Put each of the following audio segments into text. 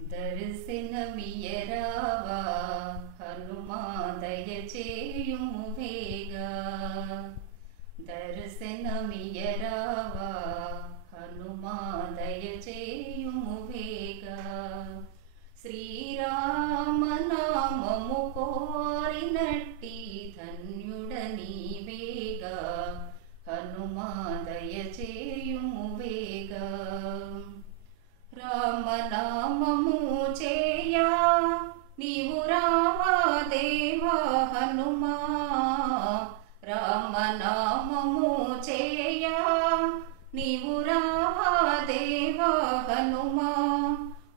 దర్శనమియరావా హనుమా దయచేయుము వేగా. దర్శనమియరావా హనుమా దయచేయుము వేగా. శ్రీరామనామము కోరినట్టి ధన్యుడ నీవేగా. హనుమా దయచేయుము వేగా. రామనామము చేయా నీవు రావా దేవా హనుమా. రామనామము చేయా నీవు రావా దేవా హనుమా.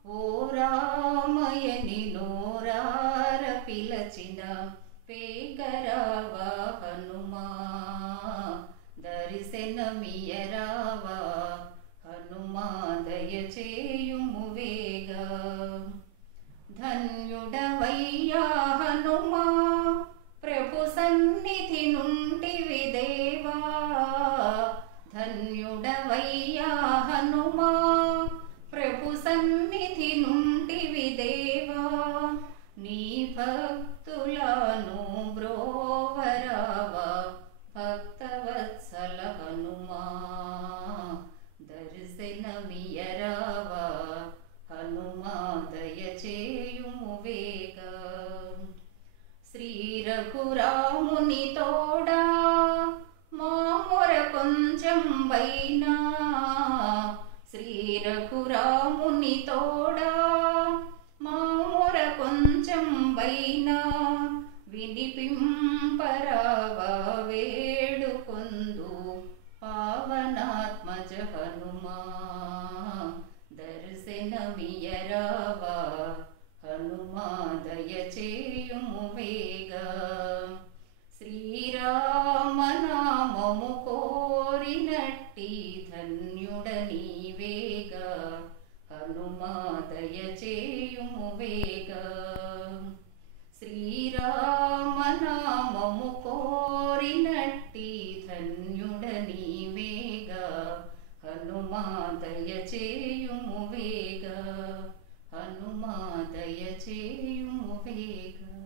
ఓ రామయని నోరార పిలచిన వేగరావా హనుమా. దర్శనమియరావా హనుమా దయచేయుము వేగా. ధన్యుడవయ్యా హనుమా ప్రభు సన్నిధి నుంటివి దేవా. ధన్యుడవయ్యా హనుమా ప్రభు సన్నిధి నుంటివి దేవా. నీ భక్తులను బ్రోవరావా భక్తవత్సల హనుమా. దర్శనమియరావా హనుమా దయచేయుము వేగా. శ్రీ రఘురాముని తోడా మా మొర కొంచెం వైనా. శ్రీ రఘురాముని తోడా మా మొర కొంచెం వైనా. వినిపింపరావా వేడుకొందు పావనాత్మజ హనుమా. దర్శనమియరావా హనుమా దయచేయుము వేగా. శ్రీరామనామము కోరినట్టి ధన్యుడ నీవేగా. హనుమా దయచేయుము వేగా. శ్రీరామనామము కోరినట్టి ధన్యుడ నీవేగా. హనుమా దయచేయుము వేగా. హనుమా దయచేయుము వేగా.